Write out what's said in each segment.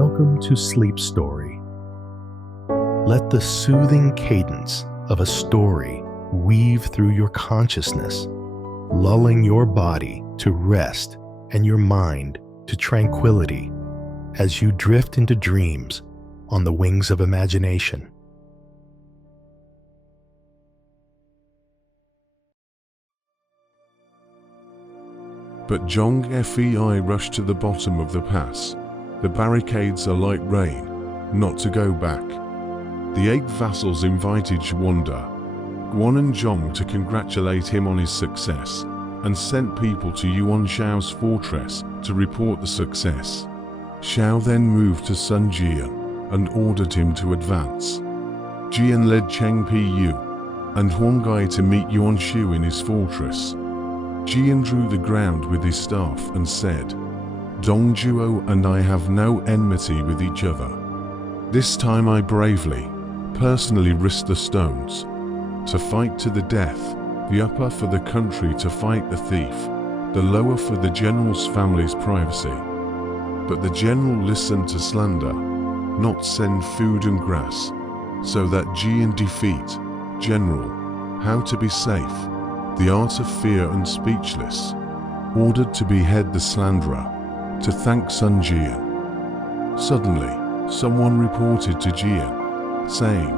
welcome to Sleep Story. Let the soothing cadence of a story weave through your consciousness, lulling your body to rest and your mind to tranquility as you drift into dreams on the wings of imagination. But Zhong Fei rushed to the bottom of the pass. The barricades are like rain, not to go back. The 8 vassals invited Yuan, and Zhong to congratulate him on his success, and sent people to Yuan Xiao's fortress to report the success. Xiao then moved to Sun Jian and ordered him to advance. Jian led Cheng Pu and Huanggai to meet Yuan Shu in his fortress. Jian drew the ground with his staff and said, "Dong Zhuo and I have no enmity with each other. This time I bravely, personally risked the stones, to fight to the death, the upper for the country to fight the thief, the lower for the general's family's privacy." But the general listened to slander, not send food and grass, so that Jian defeat, general, how to be safe, the art of fear and speechless, ordered to behead the slanderer, to thank Sun Jian. Suddenly, someone reported to Jian, saying,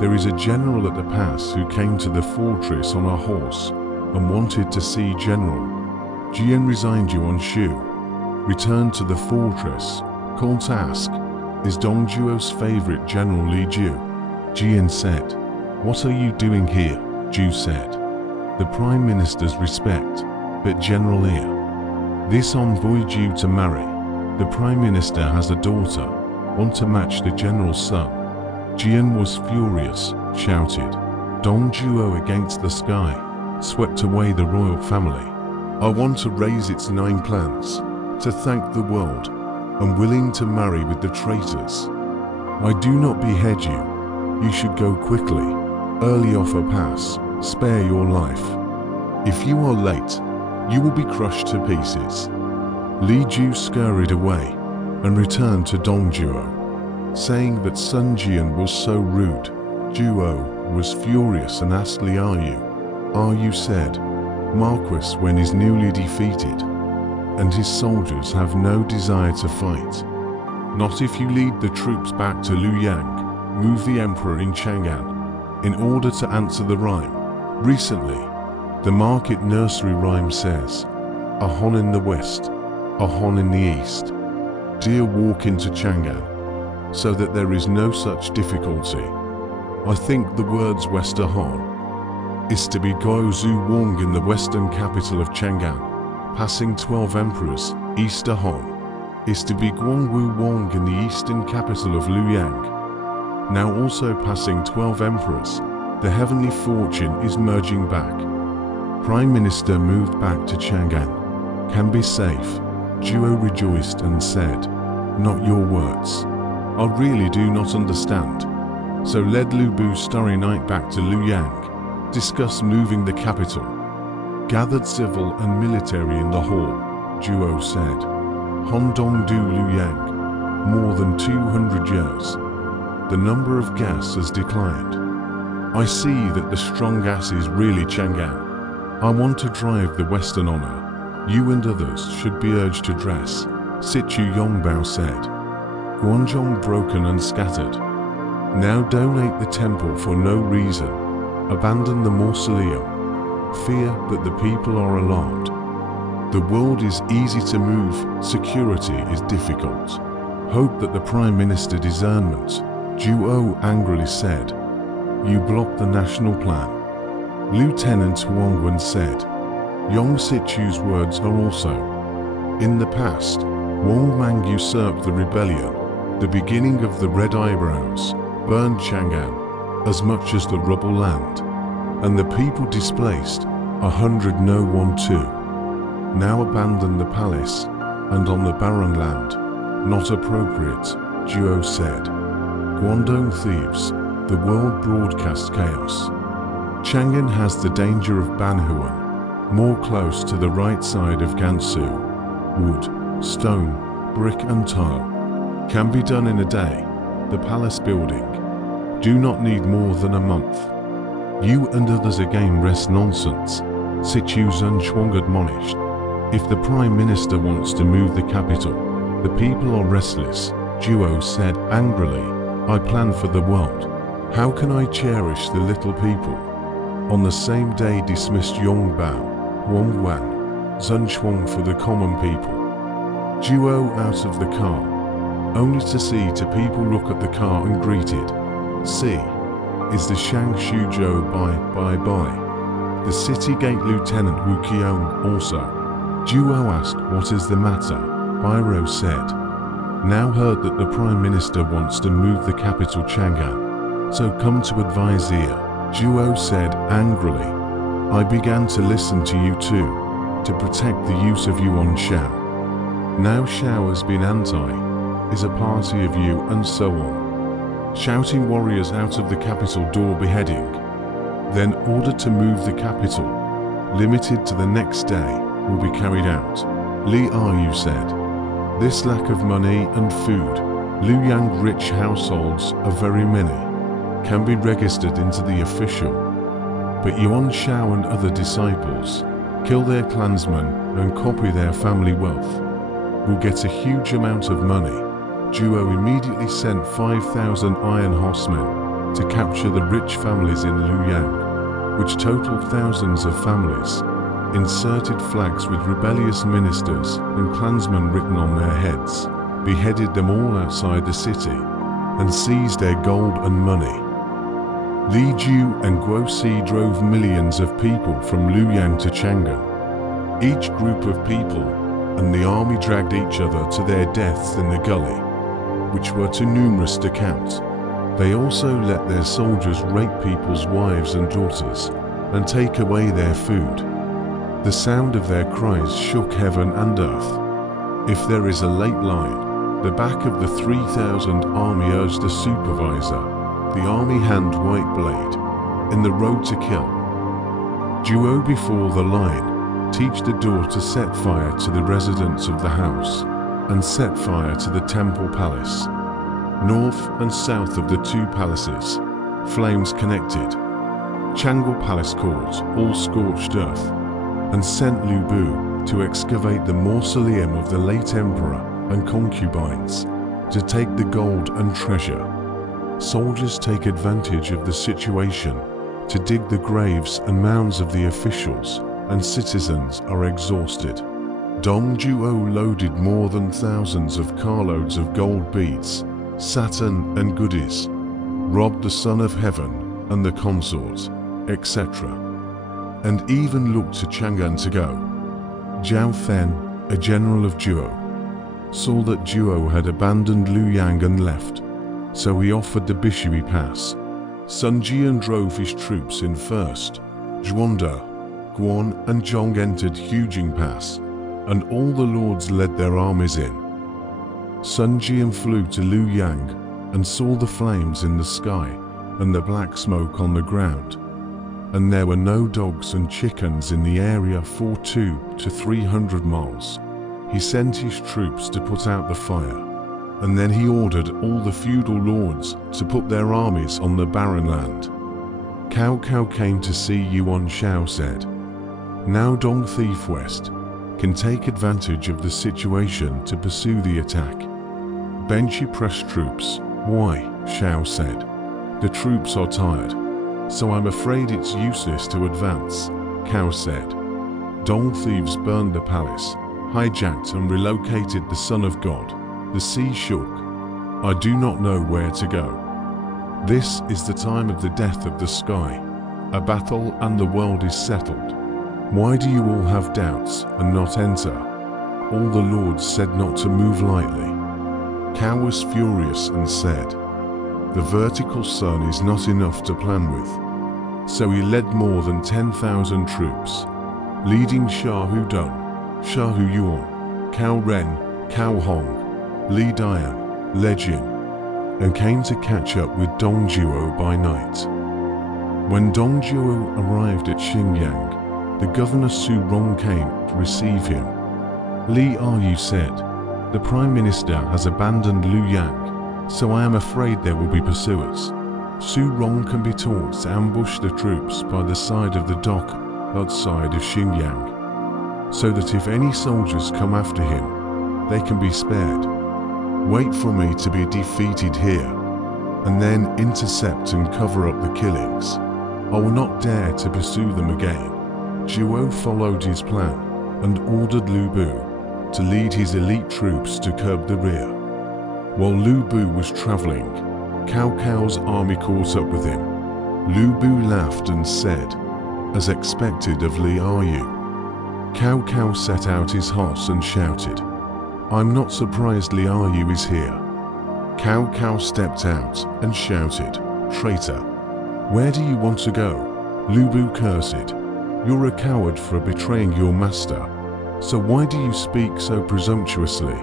"There is a general at the pass who came to the fortress on a horse and wanted to see General." Jian resigned Yuan Shu, returned to the fortress, called to ask, "Is Dong Zhuo's favorite general Li Ju?" Jian said, "What are you doing here?" Zhu said, "The Prime Minister's respect, but General here. This envoy due to marry. The Prime Minister has a daughter, want to match the General's son." Jian was furious, shouted, "Dong Zhuo against the sky, swept away the royal family. I want to raise its 9 clans, to thank the world, and willing to marry with the traitors. I do not behead you. You should go quickly, early off a pass, spare your life. If you are late, you will be crushed to pieces." Li Ju scurried away and returned to Dong Zhuo, saying that Sun Jian was so rude. Zhuo was furious and asked Li, Are you said, Marquis when is newly defeated, and his soldiers have no desire to fight? Not if you lead the troops back to Luoyang, move the emperor in Chang'an, in order to answer the rhyme. Recently, the market nursery rhyme says, "A hon in the west, a hon in the east. Dear walk into Chang'an, so that there is no such difficulty." I think the words Wester Hon is to be Guozhu Wang in the western capital of Chang'an, passing 12 emperors. Easter Hon is to be Guangwu Wang in the eastern capital of Luoyang, now also passing 12 emperors. The heavenly fortune is merging back. Prime Minister moved back to Chang'an, can be safe. Zhuo rejoiced and said, "Not your words. I really do not understand." So led Lu Bu Starry Night back to Luoyang, discussed moving the capital. Gathered civil and military in the hall. Zhuo said, "Hon Dong Du Luoyang, more than 200 years. The number of gas has declined. I see that the strong gas is really Chang'an. I want to drive the Western honor. You and others should be urged to dress," Situ Yongbao said. Guanzhong broken and scattered. Now donate the temple for no reason. Abandon the mausoleum. Fear that the people are alarmed. The world is easy to move, security is difficult. Hope that the Prime Minister discernment. Zhuo angrily said, "You blocked the national plan." Lieutenant Huangwen said, Yong Situ's words are also. In the past, Wang Mang usurped the rebellion, the beginning of the Red Eyebrows, burned Chang'an, as much as the rubble land, and the people displaced, 100 no 1 2. Now abandon the palace, and on the barren land, not appropriate, Zhuo said. Guangdong thieves, the world broadcast chaos. Chang'an has the danger of Banhuan, more close to the right side of Gansu. Wood, stone, brick and tile. Can be done in a day. The palace building. Do not need more than a month. You and others again rest nonsense, Situ Zhuo admonished. If the Prime Minister wants to move the capital, the people are restless, Zhuo said angrily. I plan for the world. How can I cherish the little people? On the same day dismissed Yongbao, Wang Wan, Sun Jian for the common people. Zhuo out of the car, only to see two people look at the car and greeted. See, is the Shang Shuzhou bye. The city gate lieutenant Wu Qiong also. Zhuo asked what is the matter, Biro said. Now heard that the Prime Minister wants to move the capital Chang'an, so come to advise here, Zhuo said angrily. I began to listen to you too, to protect the use of Yuan Shao. Now Shao has been is a party of you and so on. Shouting warriors out of the capital door beheading. Then ordered to move the capital, limited to the next day, will be carried out. Li Yu said. This lack of money and food, Luoyang rich households are very many, can be registered into the official. But Yuan Shao and other disciples, kill their clansmen and copy their family wealth, will get a huge amount of money. Zhuo immediately sent 5,000 iron horsemen to capture the rich families in Luoyang, which totaled thousands of families, inserted flags with rebellious ministers and clansmen written on their heads, beheaded them all outside the city, and seized their gold and money. Li Ju and Guosi drove millions of people from Luoyang to Chang'an. Each group of people and the army dragged each other to their deaths in the gully, which were too numerous to count. They also let their soldiers rape people's wives and daughters, and take away their food. The sound of their cries shook heaven and earth. If there is a late line, the back of the 3,000 army urged the supervisor, the army hand white blade, in the road to kill. Zhuo before the line, teach the door to set fire to the residents of the house, and set fire to the temple palace. North and south of the two palaces, flames connected. Chang'an Palace courts all scorched earth, and sent Lu Bu to excavate the mausoleum of the late emperor and concubines, to take the gold and treasure. Soldiers take advantage of the situation to dig the graves and mounds of the officials, and citizens are exhausted. Dong Zhuo loaded more than thousands of carloads of gold beads, satin and goodies, robbed the Son of Heaven and the consort, etc., and even looked to Chang'an to go. Zhao Fen, a general of Zhuo, saw that Zhuo had abandoned Luoyang and left, so he offered the Bishui Pass. Sun Jian drove his troops in first. Zhuanda, Guan and Zhong entered Hujing Pass, and all the lords led their armies in. Sun Jian flew to Luoyang and saw the flames in the sky and the black smoke on the ground, and there were no dogs and chickens in the area for 200 to 300 miles. He sent his troops to put out the fire, and then he ordered all the feudal lords to put their armies on the barren land. Cao Cao came to see Yuan Shao said, now Dong Thief West can take advantage of the situation to pursue the attack. Benchi pressed troops. Why? Shao said. The troops are tired, so I'm afraid it's useless to advance, Cao said. Dong thieves burned the palace, hijacked and relocated the Son of God. The sea shook. I do not know where to go. This is the time of the death of the sky. A battle and the world is settled. Why do you all have doubts and not enter? All the lords said not to move lightly. Cao was furious and said, the vertical sun is not enough to plan with. So he led more than 10,000 troops, leading Sha Hu Dun, Sha Hu Yuan, Cao Ren, Cao Hong, Li Dian, Le Jin, and came to catch up with Dong Zhuo by night. When Dong Zhuo arrived at Xingyang, the governor Su Rong came to receive him. Li Yu said, The Prime Minister has abandoned Luoyang, so I am afraid there will be pursuers. Su Rong can be taught to ambush the troops by the side of the dock outside of Xinjiang, so that if any soldiers come after him, they can be spared. Wait for me to be defeated here, and then intercept and cover up the killings. I will not dare to pursue them again. Zhuo followed his plan and ordered Lu Bu to lead his elite troops to curb the rear. While Lu Bu was traveling, Cao Cao's army caught up with him. Lu Bu laughed and said, as expected of Liu. Cao Cao set out his horse and shouted, I'm not surprised Liu is here. Cao Cao stepped out and shouted, Traitor, where do you want to go? Lu Bu cursed, You're a coward for betraying your master, so why do you speak so presumptuously?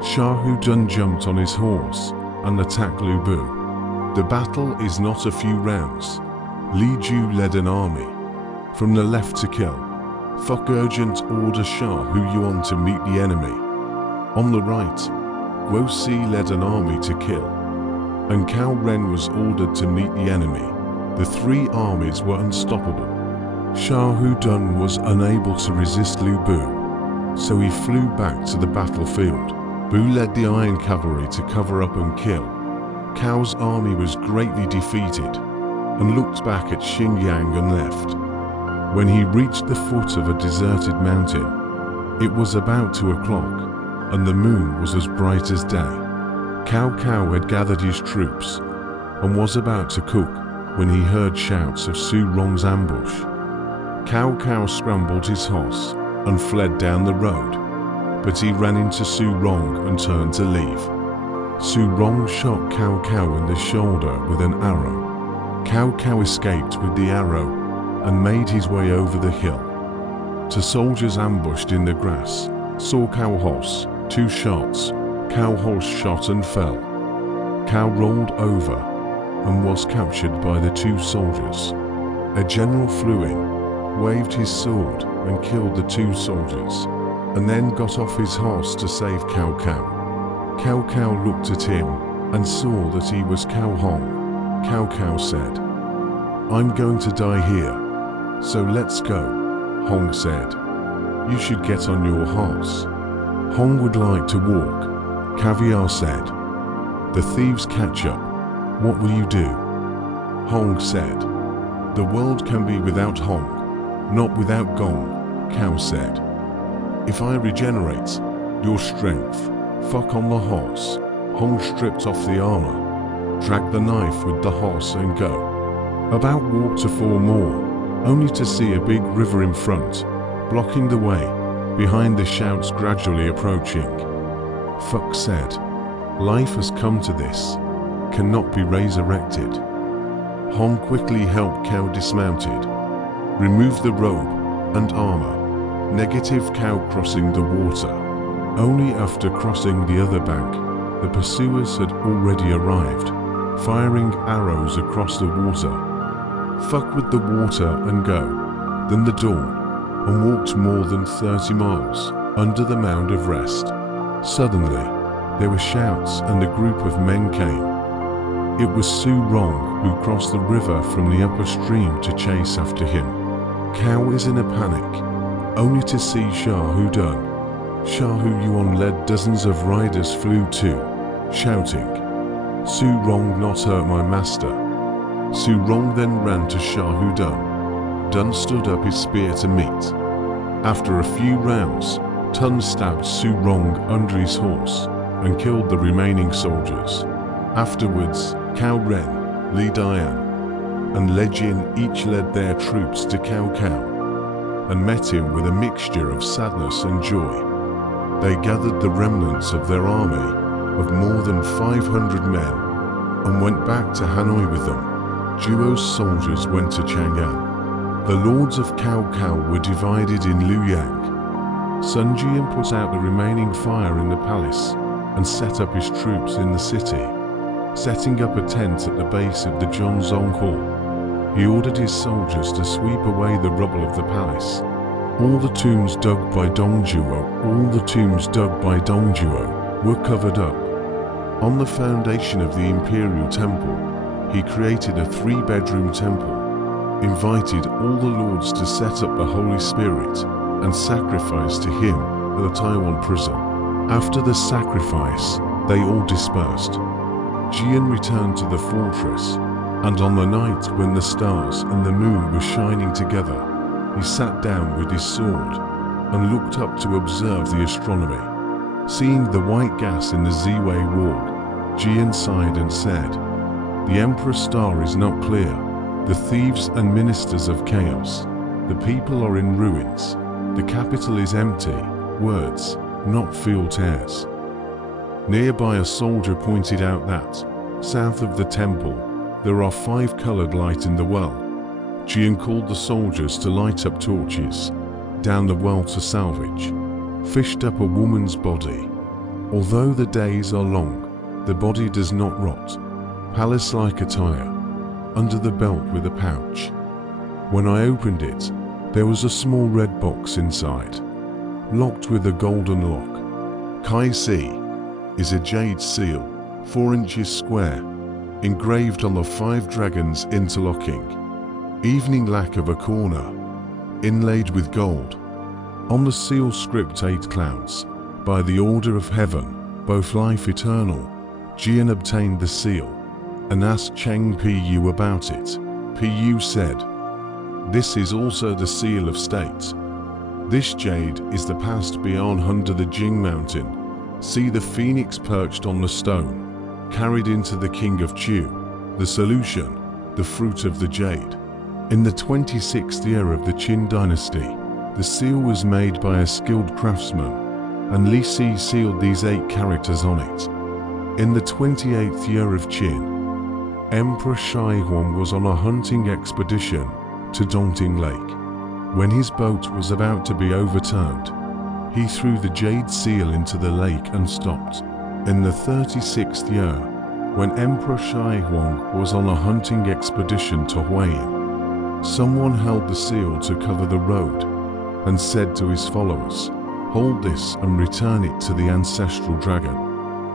Xiahou Dun jumped on his horse and attacked Lu Bu. The battle is not a few rounds. Li Ju led an army from the left to kill. Fuck urgent order Xiahou Yuan to meet the enemy. On the right, Guo Si led an army to kill, and Cao Ren was ordered to meet the enemy. The three armies were unstoppable. Xiahou Dun was unable to resist Lu Bu, so he flew back to the battlefield. Bu led the Iron Cavalry to cover up and kill. Cao's army was greatly defeated and looked back at Xinjiang and left. When he reached the foot of a deserted mountain, it was about 2 o'clock and the moon was as bright as day. Cao Cao had gathered his troops and was about to cook when he heard shouts of Su Rong's ambush. Cao Cao scrambled his horse and fled down the road, but he ran into Su Rong and turned to leave. Su Rong shot Cao Cao in the shoulder with an arrow. Cao Cao escaped with the arrow and made his way over the hill. To soldiers ambushed in the grass, saw Cao Horse, 2 shots. Cao Horse shot and fell. Cao rolled over and was captured by the 2 soldiers. A general flew in, waved his sword and killed the 2 soldiers, and then got off his horse to save Cao Cao. Cao Cao looked at him and saw that he was Cao Hong. Cao Cao said, I'm going to die here, so let's go. Hong said, you should get on your horse. Hong would like to walk. Caviar said, the thieves catch up. What will you do? Hong said, the world can be without Hong, not without Gong. Cao said, if I regenerate your strength, fuck on the horse. Hong stripped off the armor, dragged the knife with the horse and go. About walked to 4 more, only to see a big river in front, blocking the way, behind the shouts gradually approaching. Fuck said, life has come to this, cannot be resurrected. Hong quickly helped Cao dismounted, removed the robe and armor. Negative Cao crossing the water. Only after crossing the other bank, the pursuers had already arrived, firing arrows across the water. Fuck with the water and go. Then the dawn, and walked more than 30 miles, under the mound of rest. Suddenly, there were shouts and a group of men came. It was Su Rong who crossed the river from the upper stream to chase after him. Cao is in a panic, only to see Xiahou Dun. Xiahou Yuan led dozens of riders flew too, shouting, Su Rong not hurt my master. Su Rong then ran to Xiahou Dun. Dun stood up his spear to meet. After a few rounds, Tun stabbed Su Rong under his horse and killed the remaining soldiers. Afterwards, Cao Ren, Li Dian, and Le Jin each led their troops to Cao Cao and met him with a mixture of sadness and joy. They gathered the remnants of their army of more than 500 men and went back to Hanoi with them. Zhuo's soldiers went to Chang'an. The lords of Cao Cao were divided in Luoyang. Sun Jian put out the remaining fire in the palace and set up his troops in the city, setting up a tent at the base of the Zhongzong Hall. He ordered his soldiers to sweep away the rubble of the palace All the tombs dug by Dongzhuo were covered up. On the foundation of the imperial temple, he created a 3-bedroom temple, invited all the lords to set up the Holy Spirit and sacrifice to him at the Taiwan prison. After the sacrifice, they all dispersed. Jian returned to the fortress, and on the night when the stars and the moon were shining together, he sat down with his sword and looked up to observe the astronomy. Seeing the white gas in the Z-Way wall, Jian sighed and said, "The Emperor's star is not clear. The thieves and ministers of chaos. The people are in ruins. The capital is empty. Words, not field tears." Nearby, a soldier pointed out that, south of the temple, there are 5 colored lights in the well. Jian called the soldiers to light up torches down the well to salvage. Fished up a woman's body. Although the days are long, the body does not rot. Palace-like attire, under the belt with a pouch. When I opened it, there was a small red box inside, locked with a golden lock. Kai Si is a jade seal, 4 inches square, engraved on the 5 dragons interlocking. Evening lack of a corner, inlaid with gold. On the seal script 8 clouds, by the order of heaven, both life eternal. Jian obtained the seal and asked Cheng Pu about it. Pu said, "This is also the seal of state. This jade is the past beyond under the Jing mountain. See the phoenix perched on the stone, carried into the king of Chu. The solution, the fruit of the jade." In the 26th year of the Qin dynasty, the seal was made by a skilled craftsman, and Li Si sealed these 8 characters on it. In the 28th year of Qin, Emperor Shi Huang was on a hunting expedition to Dongting Lake. When his boat was about to be overturned, he threw the jade seal into the lake and stopped. In the 36th year, when Emperor Shi Huang was on a hunting expedition to Huayin, someone held the seal to cover the road and said to his followers, "Hold this and return it to the ancestral dragon."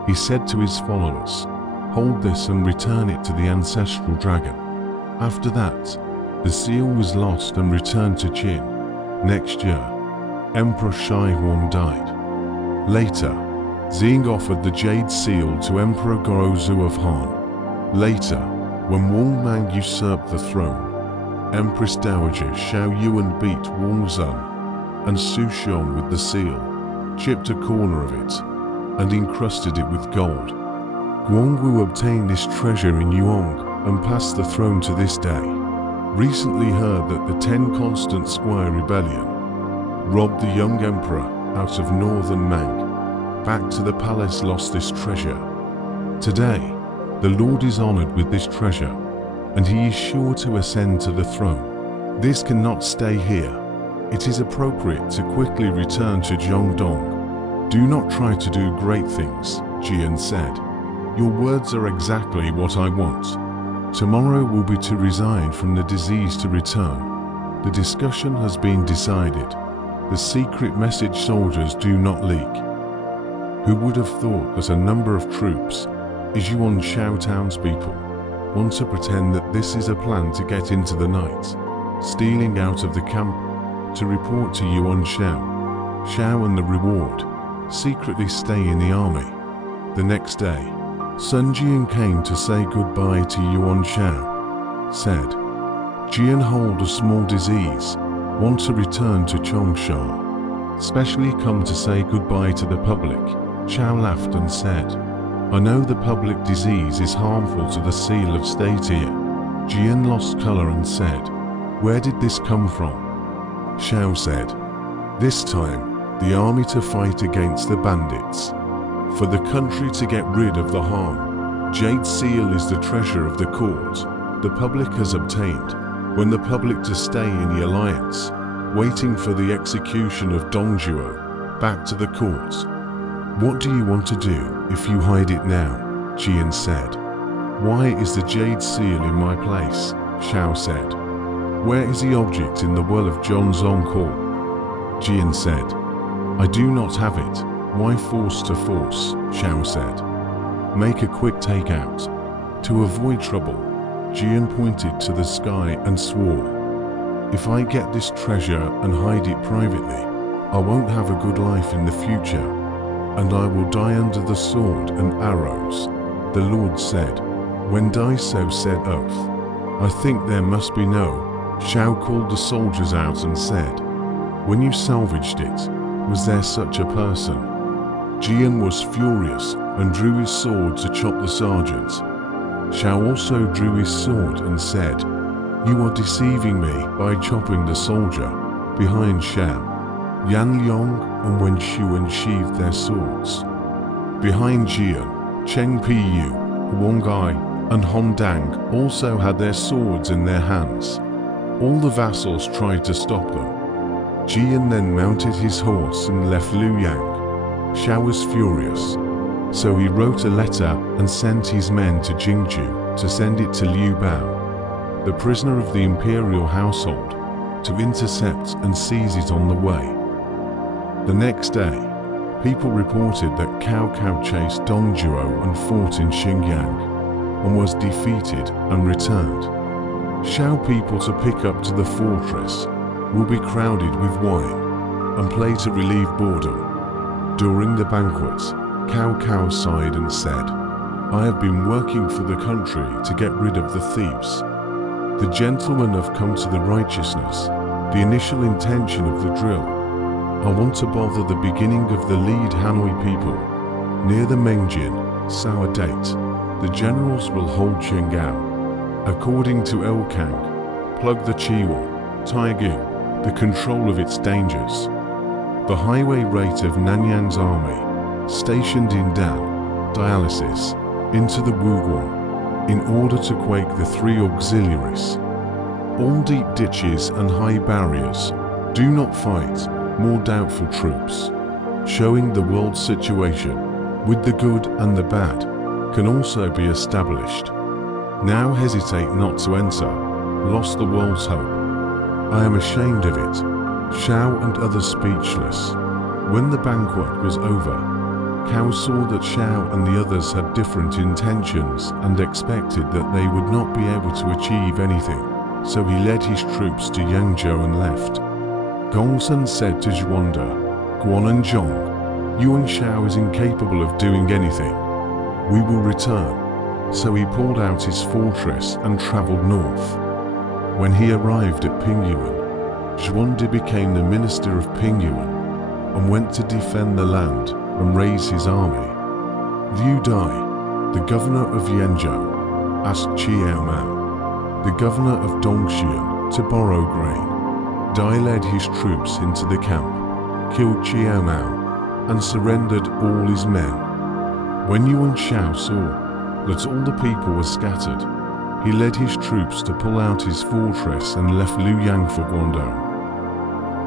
He said to his followers, "Hold this and return it to the ancestral dragon." After that, the seal was lost and returned to Qin. Next year, Emperor Shi Huang died. Later, Xing offered the jade seal to Emperor Guozhu of Han. Later, when Wang Mang usurped the throne, Empress Dowager Xiao Yuan beat Wang Zun and Su Xiong with the seal, chipped a corner of it, and encrusted it with gold. Guangwu obtained this treasure in Yuan and passed the throne to this day. Recently heard that the 10 Constant Square Rebellion robbed the young emperor out of northern Ming. Back to the palace lost this treasure. Today, the Lord is honored with this treasure, and he is sure to ascend to the throne. This cannot stay here. It is appropriate to quickly return to Jiangdong. "Do not try to do great things," Jian said. "Your words are exactly what I want. Tomorrow will be to resign from the disease to return. The discussion has been decided. The secret message soldiers do not leak." Who would have thought that a number of troops, Yuan Shao townspeople, want to pretend that this is a plan to get into the night, stealing out of the camp to report to Yuan Shao. Shao and the reward, secretly stay in the army. The next day, Sun Jian came to say goodbye to Yuan Shao. Said, "Jian hold a small disease, want to return to Chongsha. Specially come to say goodbye to the public." Shao laughed and said, "I know the public disease is harmful to the seal of state here." Jian lost color and said, "Where did this come from?" Shao said, "This time, the army to fight against the bandits. For the country to get rid of the harm. Jade seal is the treasure of the court. The public has obtained. When the public to stay in the alliance, waiting for the execution of Dongzhuo, back to the court. What do you want to do if you hide it now?" Jian said. "Why is the jade seal in my place?" Shao said. "Where is the object in the well of Zhongzong Hall?" Jian said. I do not have it. Why force to force? Zhuo said. Make a quick takeout. To avoid trouble, Jian pointed to the sky and swore. If I get this treasure and hide it privately, I won't have a good life in the future, and I will die under the sword and arrows, the Lord said. When Daiso said oath, I think there must be no. Zhuo called the soldiers out and said, when you salvaged it, was there such a person? Jian was furious and drew his sword to chop the sergeant. Zhuo also drew his sword and said, you are deceiving me by chopping the soldier. Behind Zhuo, Yan Liang and Wen Shu unsheathed their swords. Behind Jian, Cheng Piyu, Wang Gai, and Hong Dang also had their swords in their hands. All the vassals tried to stop them. Jian then mounted his horse and left Liu Yang. Zhuo was furious, so he wrote a letter and sent his men to Jingju to send it to Liu Bao, the prisoner of the imperial household, to intercept and seize it on the way. The next day, people reported that Cao Cao chased Dong Zhuo and fought in Xinjiang, and was defeated and returned. Zhou people to pick up to the fortress will be crowded with wine and play to relieve boredom. During the banquet, Cao Cao sighed and said, I have been working for the country to get rid of the thieves. The gentlemen have come to the righteousness, the initial intention of the drill. I want to bother the beginning of the lead Hanoi people. Near the Mengjin, sour date, the generals will hold Qinggao. According to El Kang, plug the Chiwon, Taigu, the control of its dangers. The highway rate of Nanyang's army, stationed in Dan, dialysis, into the Wuguan, in order to quake the three auxiliaries. All deep ditches and high barriers, do not fight, more doubtful troops. Showing the world situation, with the good and the bad, can also be established. Now hesitate not to enter, lost the world's hope. I am ashamed of it. Zhou and others speechless. When the banquet was over, Cao saw that Zhou and the others had different intentions and expected that they would not be able to achieve anything, so he led his troops to Yangzhou and left. Gongsun said to Zhuanda, Guanzhong, Yuan Zhou is incapable of doing anything. We will return. So he pulled out his fortress and traveled north. When he arrived at Pingyuan, Zhuandi became the minister of Pingyuan and went to defend the land and raise his army. Liu Dai, the governor of Yanzhou, asked Qiao Mao, the governor of Dongxian, to borrow grain. Dai led his troops into the camp, killed Qiao Mao, and surrendered all his men. When Yuan Shao saw that all the people were scattered, he led his troops to pull out his fortress and left Luoyang for Guangdong.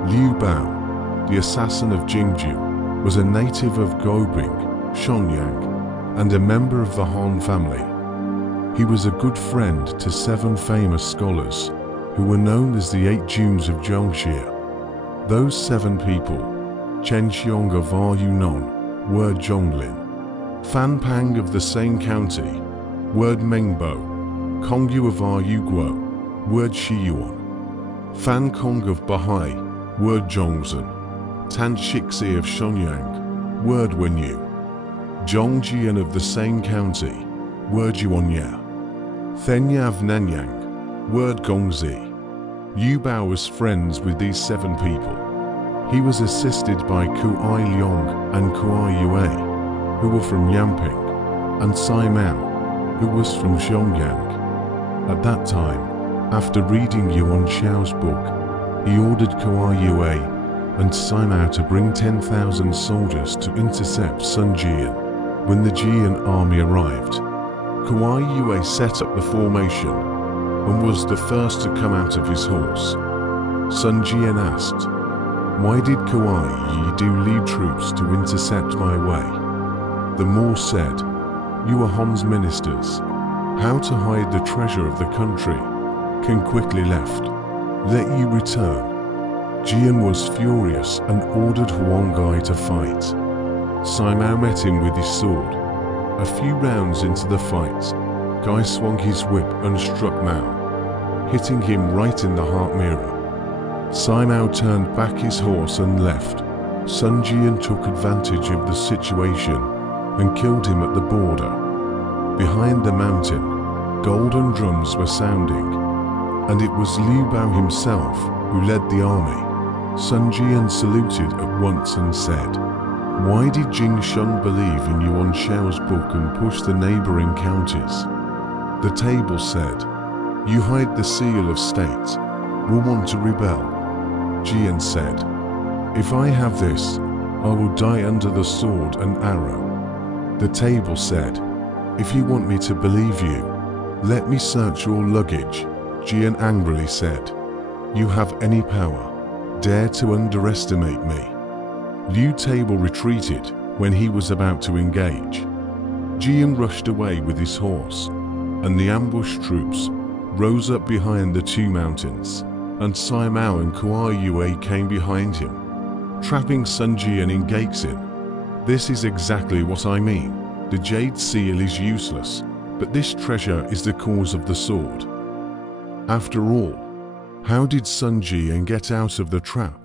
Liu Bao, the assassin of Jingju, was a native of Gobing, Shenyang, and a member of the Han family. He was a good friend to 7 famous scholars, who were known as the 8 Junes of Zhongxia. Those 7 people, Chen Xiong of Ar Yunnan, word Zhonglin, Fan Pang of the same county, word Mengbo, Kongyu of Ar Yuguo, word Shiyuan, Fan Kong of Bahai, word Zhongzhen, Tan Shixi of Shenyang, word Wenyu, Zhong Jian of the same county, word Yuanya, Thenya of Nanyang, word Gongzi. Yu Bao was friends with these 7 people. He was assisted by Kuai Liang and Kuai Yue, who were from Yamping, and Sai Mao, who was from Xiangyang. At that time, after reading Yuan Xiao's book, he ordered Kuai Yue and Sai Mao to bring 10,000 soldiers to intercept Sun Jian. When the Jian army arrived, Kuai Yue set up the formation and was the first to come out of his horse. Sun Jian asked, "Why did Kuai Yi do lead troops to intercept my way?" The Moor said, "You are Han's ministers. How to hide the treasure of the country? Can quickly left. Let you return." Jian was furious and ordered Huang Gai to fight. Simao met him with his sword. A few rounds into the fight, Gai swung his whip and struck Mao, hitting him right in the heart mirror. Simao turned back his horse and left. Sun Jian took advantage of the situation and killed him at the border. Behind the mountain, golden drums were sounding, and it was Liu Bao himself who led the army. Sun Jian saluted at once and said, "Why did Jing Shun believe in Yuan Shao's book and push the neighboring counties?" The table said, "You hide the seal of state, will want to rebel." Jian said, "If I have this, I will die under the sword and arrow." The table said, "If you want me to believe you, let me search your luggage." Jian angrily said, "You have any power, dare to underestimate me." Liu Table retreated when he was about to engage. Jian rushed away with his horse, and the ambushed troops rose up behind the two mountains, and Simao and Kuai Yue came behind him, trapping Sun Jian in Gaixin. "This is exactly what I mean. The jade seal is useless, but this treasure is the cause of the sword." After all, how did Sun Jian get out of the trap?